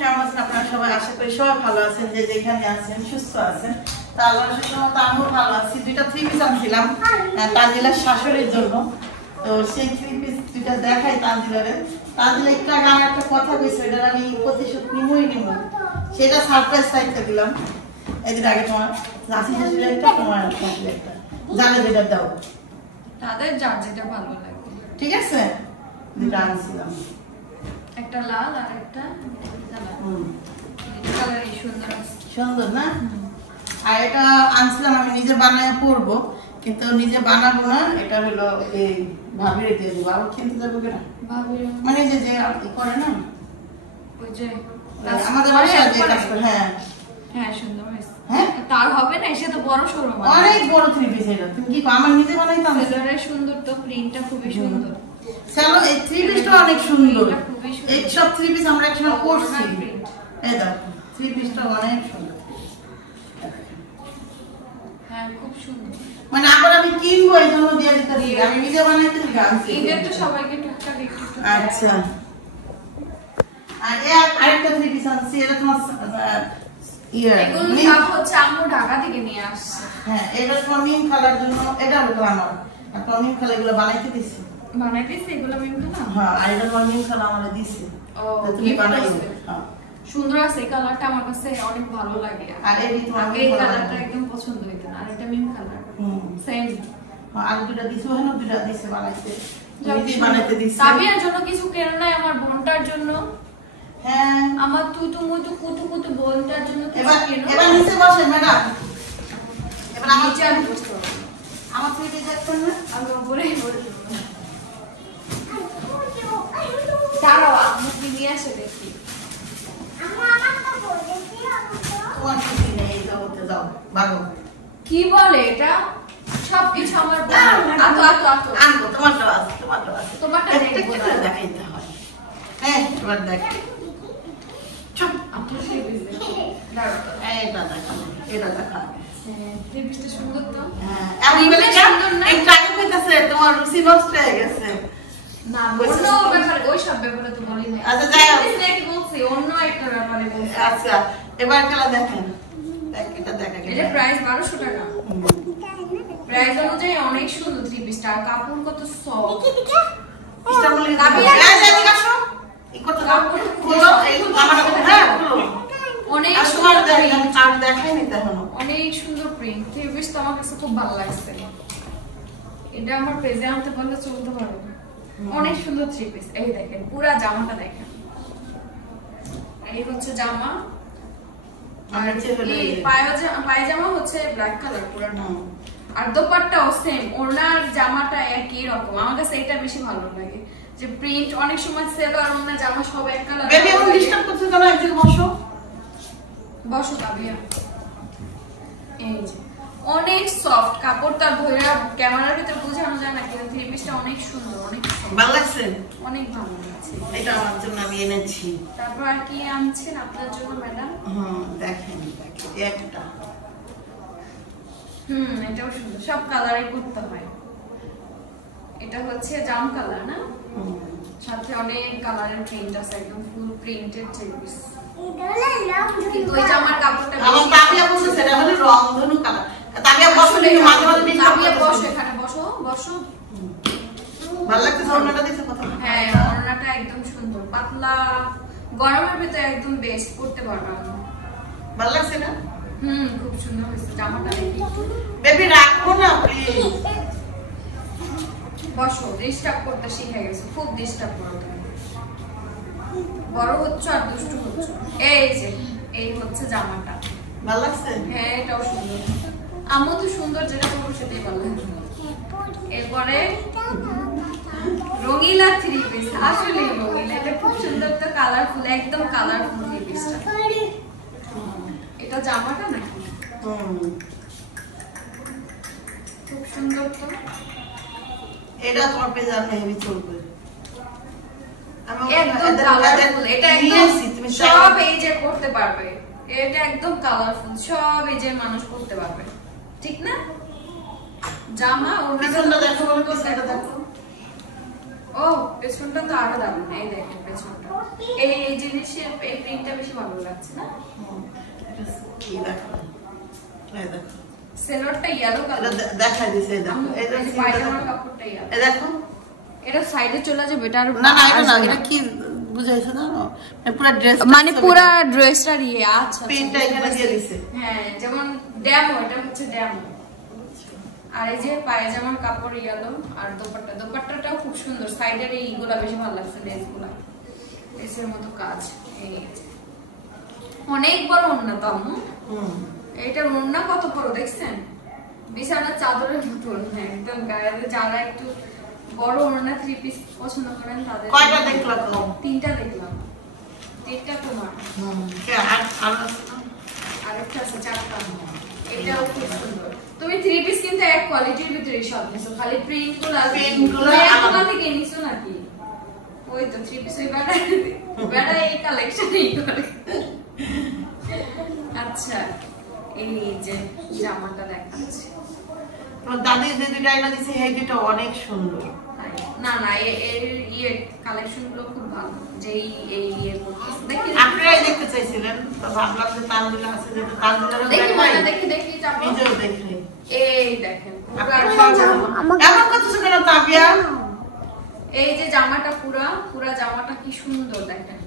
কেমন আছেন আপনারা সবাই? আশা করি সবাই ভালো আছেন, যে যেখানে আছেন সুস্থ আছেন। তা আল্লাহর রহমতে আমিও ভালো আছি। দুইটা থ্রি পিস আনছিলাম তানজিলার শাশুড়ির জন্য। তো সেই থ্রি পিস দুইটা দেখাই তানজিলারে। তানজিলা একটু আগে আমার একটা কথা কইছে, এটার আমি প্রতিশোধ নিবই নিব, সেটা সারপ্রাইজ থাকতে দিলাম। এদিন আগে তোমার নাসি শাশুড়ি একটা, তোমার একটা জানে যেটা দাও, তাদের যার যেটা ভালো লাগে। ঠিক আছে? দুইটা আনছিলাম, একটা লাল আর একটা কালারই সুন্দর সুন্দর না? আর এটা আনছিলাম আমি নিজে বানায় পরবো, কিন্তু নিজে বানাবো না, এটা হলো এই ভাবিরে দিয়ে দেবো। আবার কিনতে যাবো কেনা, মানে যে যে করে না ওই যে আমাদের বাসায় যে কাজ করে। হ্যাঁ হ্যাঁ, সুন্দর হয়েছে। হ্যাঁ, তার হবে না, সে তো বড় সরো, অনেক বড় থ্রি পিস। এটা তুমি কি আমার নিজে বানাইতাম। কালারের সুন্দর, তো প্রিন্টটা খুবই সুন্দর। চলো, এই থ্রি পিসটা অনেক সুন্দর। এই সব থ্রি পিস আমরা একসময় পরছি। এই দেখো থ্রি পিসটা অনেক সুন্দর। হ্যাঁ, খুব সুন্দর। মানে আবার আমি কিনবো এই জন্য দিয়ে দিতে, আমি নিজে বানাইতে জানছি। ঈদের তো সবাইকে টুকটাক একটু। আচ্ছা, আর আরেকটা থ্রি পিস আনছি, এটা তোমার এগুলো সব হচ্ছে আম্মু ঢাকা থেকে নিয়ে আসছে। হ্যাঁ, এটা তোমার মিম খালার জন্য। এটা হলো আমার, আর তোমার মিম খালা এগুলো বানাইতে দিছি। বানাইতেছি এগুলো মিম খালা? হ্যাঁ, আর এটা তোমার মিম খালা আমারে দিছে। ও, তুমি বানাইবে। হ্যাঁ, সুন্দর আছে। এই কালারটা আমার কাছে অনেক ভালো লাগে। আর এই তোমার এই কালারটা একদম পছন্দ হইতো না, আর এটা মিম কালার সেম। আর দুটো দিছে, ওখানে দুটো দিছে বানাইতে, নিজে বানাইতে দিছে। সাবিয়ার জন্য কিছু কেন নাই, আমার বোনটার জন্য। হ্যাঁ, আমার তুতু মুতু কুতু কুতু বোনটার জন্য কিছু কেন। এবার নিচে বসে ম্যাডাম, এবার আমার নিচে আমি বসতে পারবো। আমার থ্রি পিস দেখছেন না? আমি উপরেই বসে দাঁড়াও, আম্মু কি নিয়ে আসে দেখি। তোমার কিছু নেই, যাও যাও ভাগো। কি বলে এটা? সবকিছু আমার আতো আতো আতো আনবো, তোমারটা আছে, তোমারটা আছে, তোমারটা দেখবো না। দেখাইতে হয়। হ্যাঁ, এবার দেখ, চুপ। আপনি সেই বুঝলেন। দাঁড়াও, এটা দেখা, এটা দেখা। এই পিসটা সুন্দর তো। হ্যাঁ, এমন বলে সুন্দর না? এই টাইম কইতাছে তোমার রুচি নষ্ট হয়ে গেছে। না, অন্য ব্যাপারে, ওই সব ব্যাপারে তো বলি না। আচ্ছা, যাই হোক। কি বলছি, অন্য একটা ব্যাপারে বলছি। আচ্ছা, এবার খেলা দেখেন। দেখ, এটা দেখা এটা প্রাইস 1200 টাকা। প্রাইস অনুযায়ী অনেক সুন্দর থ্রি পিসটা, আর কাপড় কত সফট। এটা বলি কাবিয়া আসো, এই কত কাপড় খুলো, এই আমার হ্যাঁ খুলো। অনেক আর তোমার দেখেন, আর দেখাই নি এখনো। অনেক সুন্দর প্রিন্ট। থ্রি পিস তো আমার কাছে খুব ভালো লাগছে। এটা আমার পেজে আনতে বললে চলতে পারবো। অনেক সুন্দর থ্রি পিস। এই দেখেন, পুরা জামাটা দেখেন। এই হচ্ছে জামা, আর এই পায়জামা হচ্ছে ব্ল্যাক কালার পুরাটা। আর দোপাট্টাও সেম, ওনার জামাটা একই রকম। আমার কাছে এটা বেশি ভালো লাগে, যে প্রিন্ট অনেক সময় সেলোয়ার ওনার জামা সব এক কালার। বেবি এখন ডিস্টার্ব করছো কেন? একদিকে বসো, বসো কাবিয়া। এই যে অনেক সফট কাপড়, তার ধইরা ক্যামেরার ভিতর বোঝানো যায় না, কিন্তু থ্রি পিসটা অনেক সুন্দর, অনেক ভালো লাগছে? অনেক ভালো লাগছে। এটা আমার জন্য আমি এনেছি। তারপর আর কি আনছেন আপনার জন্য ম্যাডাম? দেখেন দেখেন, একটা এটাও সুন্দর, সব কালারই করতে হয়। এটা হচ্ছে জাম কালার না, সাথে অনেক কালারের প্রিন্ট আছে, একদম ফুল প্রিন্টেড থ্রি পিস। কিন্তু ওই জামার কাপড়টা আমার তাবিয়া বলছে সেটা হলো রংধনু কালার। তাবিয়া বসো, একটু মাঝে মাঝে মিট তাবিয়া বসো, এখানে বসো বসো। ভালো লাগছে ওড়নাটা, দেখছো কত? হ্যাঁ, ওড়নাটা একদম সুন্দর, পাতলা, গরমের ভিতরে একদম বেস্ট, করতে পারবা। ভালো লাগছে না? খুব সুন্দর হয়েছে জামাটা। দেখি বেবি রাখো না প্লিজ। বসো, ডিস্টার্ব করতে শিখে গেছে, খুব ডিস্টার্ব করো তুমি। বড় হচ্ছে আর দুষ্টু হচ্ছে। এই যে এই হচ্ছে জামাটা। ভালো লাগছে? হ্যাঁ, এটাও সুন্দর। আম্মু তো সুন্দর, যেটা করবো সেটাই ভালো লাগে। এরপরে রঙিলা থ্রি পিস, আসলে রঙিলা, এটা খুব সুন্দর তো, কালারফুল, একদম কালারফুল থ্রি পিসটা। এটা জামাটা নাকি? খুব সুন্দর তো। এটা তোমার পেজ আর হেভি চলবে। একদম কালারফুল, এটা একদম সব এজে পড়তে পারবে। এটা একদম কালারফুল, সব এজের মানুষ পড়তে পারবে, ঠিক না? জামা ওড়নাটা দেখো, বলো পিছনটা দেখো। ও, পেছনটা তো আরো দারুণ। এই দেখেন পেছনটা, এই জিনিসের এই প্রিন্টটা বেশি ভালো লাগছে না? কি দেখো, এই দেখো সেলরটা ইয়েলো কালার দেখাই দিছে। এই দেখো, এই যে পায়জামার কাপড়টা ইয়েলো। এই দেখো, এটা সাইডে চলে যাবে। এটা না না এটা না, এটা কি বুঝাইছো জানো, পুরো ড্রেস মানে পুরো ড্রেসটা ইয়ে। আচ্ছা, প্রিন্টটা এখানে দিয়ে দিছে। হ্যাঁ, যেমন ড্যামো, এটা হচ্ছে ড্যামো। আর এই যে পায়জামার কাপড় ইয়েলো, আর দোপাট্টাটাও খুব সুন্দর। সাইডের এইগুলা বেশি ভালো লাগছে, লেসগুলা লেসের মতো কাজ। এই অনেক বড় ওড়না তো আম্মু। এইটার ওড়না কত বড় দেখছেন? বিছানার চাদরের মতন। একদম গায়ে যারা একটু বড় ওড়না থ্রি পিস পছন্দ করেন তাদের। কয়টা দেখলা তো? 3টা দেখলাম। 3টা তোমার। কে আরেকটা আছে 4টা। এটাও খুব সুন্দর। তুমি থ্রি পিস কিন্তু এক কোয়ালিটির ভিতরে সব নিছো, খালি প্রিন্ট গুলো একদম থেকে নিছো নাকি? ওই তো থ্রি পিস ওই বেড়া এই কালেকশনই করে। আচ্ছা, এই যে জামাটা দেখাচ্ছি। তো দাদি যে দুটো আইনা দিছে এই দুটো অনেক সুন্দর। না না, এর ইয়ে কালেকশন গুলো খুব ভালো। যেই এই ইয়ে দেখি আপনারাই দেখতে চাইছিলেন, তো ভাবলাম যে তানজিলা আছে, যে তানজিলারও দেখি দেখি যাবো। নিজেও দেখি। এই দেখেন এমন কত সুন্দর তাবিয়া। এই যে জামাটা পুরা জামাটা কি সুন্দর দেখেন।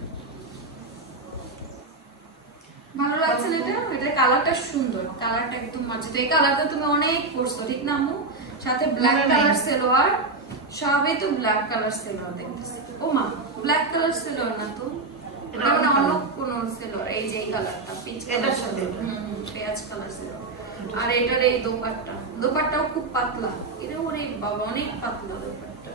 ভালো লাগছে না এটা? এটা কালারটা সুন্দর, কালারটা একদম মজা। এই কালারটা তুমি অনেক পরছো ঠিক না আম্মু? সাথে ব্ল্যাক কালার সালোয়ার, সবই তো ব্ল্যাক কালার সালোয়ার দেখতেছি। ও মা, ব্ল্যাক কালার সালোয়ার না তো, এটা মানে অন্য কোন সালোয়ার। এই যে এই কালারটা পিচ কালার সাথে পেঁয়াজ কালার সালোয়ার। আর এটার এই দোপাট্টাও খুব পাতলা। এটা ওরে বাবা অনেক পাতলা দোপাট্টা।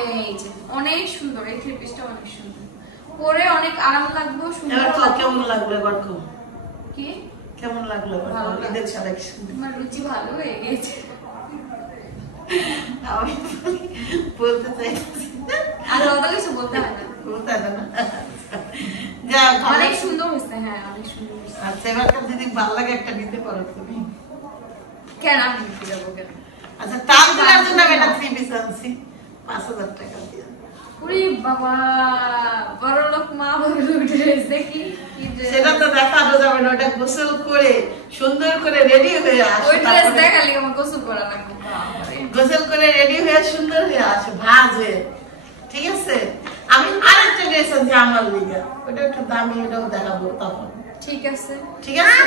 এই যে অনেক সুন্দর, এই থ্রি পিসটা অনেক সুন্দর, পরে অনেক আরাম লাগবে, সুন্দর। কেমন লাগলো এবার? কি কেমন লাগলো ভালো ঈদের কালেকশন? আমার রুচি ভালো হয়ে গেছে। আমি বলতে চাইছি আর অত কিছু বলতে হয় না, বলতে হয় না। যা অনেক সুন্দর হয়েছে। হ্যাঁ অনেক সুন্দর হয়েছে। আচ্ছা, এবার যদি ভালো লাগে একটা নিতে পারো তুমি। কেন আমি নিতে যাবো কেন? আচ্ছা, তানজিলার জন্য আমি একটা থ্রি পিস আনছি 5000 টাকা দিয়ে। ওরে বাবা, বড় লোক মা, বড় লোক ড্রেস দেখি। সেটা তো দেখানো যাবে না, ওটা গোসল করে সুন্দর করে রেডি হয়ে আসে। ওই ড্রেস দেখালি আমার গোসল করা লাগবে। গোসল করে রেডি হয়ে সুন্দর হয়ে আসে, ভাজ হয়ে। ঠিক আছে, আমি আরেকটা ড্রেস আনছি আমার লিগা, ওটা একটু দামি, ওটাও দেখাবো তখন। ঠিক আছে ঠিক আছে,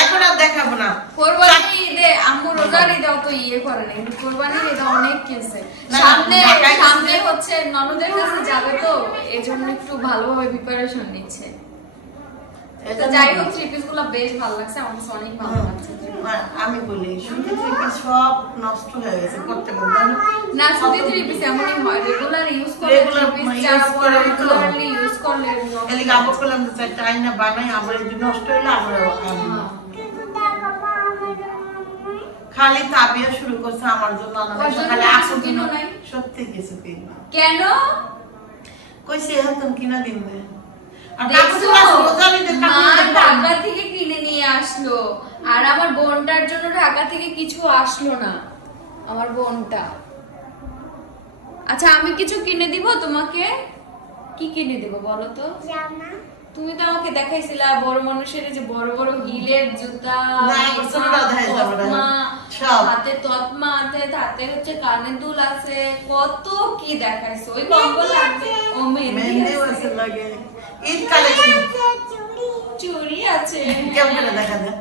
এখন আর দেখাবো না। কোরবানি ঈদে আম্মু রোজার ঈদে অত ইয়ে করে না, কিন্তু কোরবানির ঈদে অনেক কিনছে। সামনে হচ্ছে ননদের কাছে যাবে, তো এজন্য একটু ভালোভাবে প্রিপারেশন নিচ্ছে। তো যাই হোক, থ্রি পিস গুলো বেশ ভালো লাগছে, আমার কাছে অনেক ভালো লাগছে। আমি বলি সুতি থ্রি পিস সব নষ্ট হয়ে গেছে করতে করতে। না, সুতি থ্রি পিস এমনই হয়, রেগুলার ইউজ করলে থ্রি পিস যারা পরে রেগুলারলি ইউজ করলে এলি কাপড় করলাম তো চারটা আইনা বানাই, আবার এই নষ্ট হইলো আমরা খালি তাবিয়া শুরু করছে আমার জন্য। খালি আসো কিনো নাই, সত্যি কিছু কিনো কেন কইছে এখন কিনা দিন না। ঢাকা থেকে কিনে নিয়ে আসলো, আর আমার বোনটার জন্য ঢাকা থেকে কিছু আসলো না, আমার বোনটা। আচ্ছা, আমি কিছু কিনে দিব তোমাকে। কি কিনে দিব বলো তো? তুমি তো আমাকে দেখাইছিলা বড় মানুষের যে বড় বড় হিলের জুতা, হাতে তৎমা আছে, হাতে হচ্ছে কানের দুল আছে, কত কি দেখাইছো। ওই কম্বল লাগবে, ও মেহেন্দি আছে, লাগে ঈদ কালেকশন, চুড়ি আছে, কেমন করে দেখা যায়।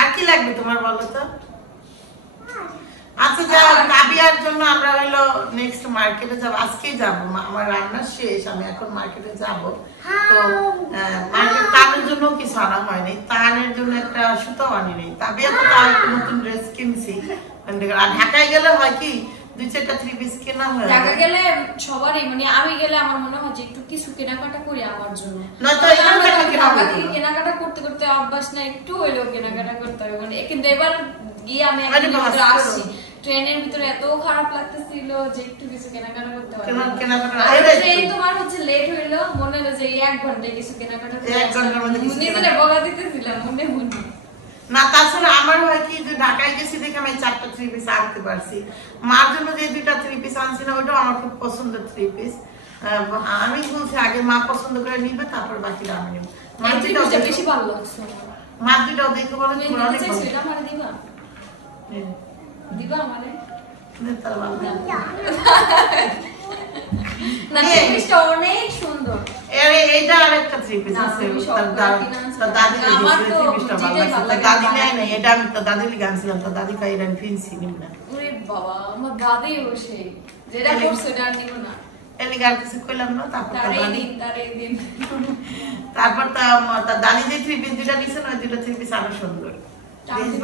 আর কি লাগবে তোমার বলো তো? আচ্ছা, যা তাবিয়ার জন্য আমরা হইলো নেক্সট মার্কেটে যাব, আজকেই যাব। আমার রান্না শেষ, আমি এখন মার্কেটে যাব। তো মার্কেট তানের জন্য কিছু আনা হয়নি, তানের জন্য একটা সুতো আনি নেই। তাবিয়া তো তার একটা নতুন ড্রেস কিনছি। আর ঢাকায় গেলে হয় কি 2-4টা থ্রি পিস কেনা হয়। ঢাকা গেলে সবারই, মানে আমি গেলে আমার মনে হয় যে একটু কিছু কেনাকাটা করি আমার জন্য। নয়তো ঢাকা থেকে কেনাকাটা করতে করতে অভ্যাস না, একটু হইলেও কেনাকাটা করতে হবে। মানে কিন্তু এবার গিয়ে আমি আসছি, ট্রেনের ভিতরে এত খারাপ লাগতেছিল যে একটু কিছু কেনাকাটা করতে হবে। ট্রেন তোমার হচ্ছে লেট হইলো, মনে হলো যে 1 ঘন্টায় কিছু কেনাকাটা করে নিজেরা বকা দিতেছিলাম মনে মনে। না তাছাড়া আমার হয় কি যে ঢাকায় গেছি দেখে আমি 4টা 3 পিস আনতে পারছি। মার জন্য যে 2টা 3 পিস আনছি না ওটাও আমার খুব পছন্দের 3 পিস। আমি বলছি আগে মা পছন্দ করে নিবে তারপর বাকিটা আমি নিব। মার দুটোটা বেশি ভালো লাগছে। মার দুটোও দেখতে বলে তুমি অনেক নিতে ভালো। চাইছো এটা আমারে দিবা? দিবা আমারে? তার ভালো না থ্রি পিসটা অনেক সুন্দর। এইটা আরেকটা 3 পিস আছে তার দাদি আমার তো 3 পিসটা ভালো লাগছে। দাদি নেয় নাই, এটা আমি তো দাদি লিগে আনছিলাম, তো দাদি কাইরা আমি ফিনছি নিমনা। ওরে বাবা আমার দাদি বসে যেটা করছে এটা আর নিব না। এলি গার কিছু কইলাম না। তারপর তার এই দিন তারপর তার দাদি যে 3 পিস দুটা নিছে না, ওই দুটো 3 পিস আরো সুন্দর।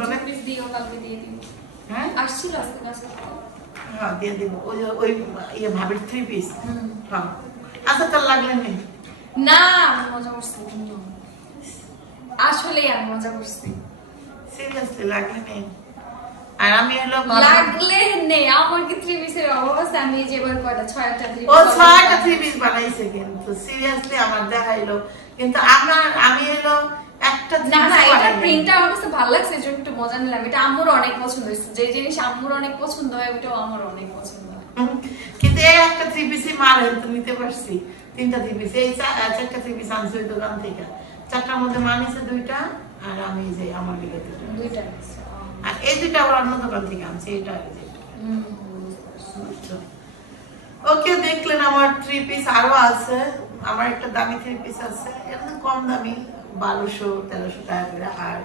আমি পিস দিও কালকে দিয়ে দিও। হ্যাঁ আসছিল আজকে কাছে। হ্যাঁ দিয়ে দিব। ওই ইয়ে ভাবির 3 পিস। হ্যাঁ আচ্ছা তোর লাগলে নেই না আমি মজা করছি আসলে আমি মজা করছি সিরিয়াসলি লাগলে নেই। আর আমি হলো লাগলে নেই আমার কি 3 পিসের অভাব আছে? আমি যে এবার কয়টা 6টা 3 ও 6টা 3 পিস বানাইছে কিন্তু সিরিয়াসলি আমার দেখাইলো, কিন্তু আমি হলো একটা না না এটা প্রিন্টটা আমার কাছে ভালো লাগছে এজন্য একটু মজা নিলাম। এটা আম্মুর অনেক পছন্দ হয়েছে, যে জিনিস আম্মুর অনেক পছন্দ হয় ওটাও আমার অনেক পছন্দ হয়। কিন্তু এই একটা 3 পিসই মার হেলতে নিতে পারছি। 3টা 3 পিস এই 4টা 3 পিস আনছি ওই দোকান থেকে। 4টার মধ্যে মানিছে 2টা আর আমি যে আমার লিগে 2টা আর এই 2টা আবার অন্য দোকান থেকে আনছি। এটা ওকে দেখলেন আমার 3 পিস আরো আছে। আমার একটা দামি 3 পিস আছে, একদম কম দামি 1200-1300 টাকা করে। আর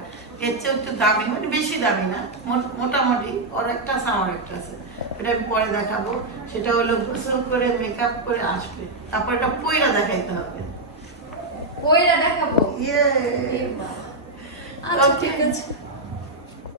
এর চেয়ে একটু দামি মানে বেশি দামি না, মোটামুটি ওর একটা আছে আমার একটা আছে। এটা আমি পরে দেখাবো। সেটা হলো গোসল করে মেকআপ করে আসবে, তারপর এটা পয়লা দেখাইতে হবে। পয়লা দেখাবো? ইয়ে আচ্ছা ঠিক আছে।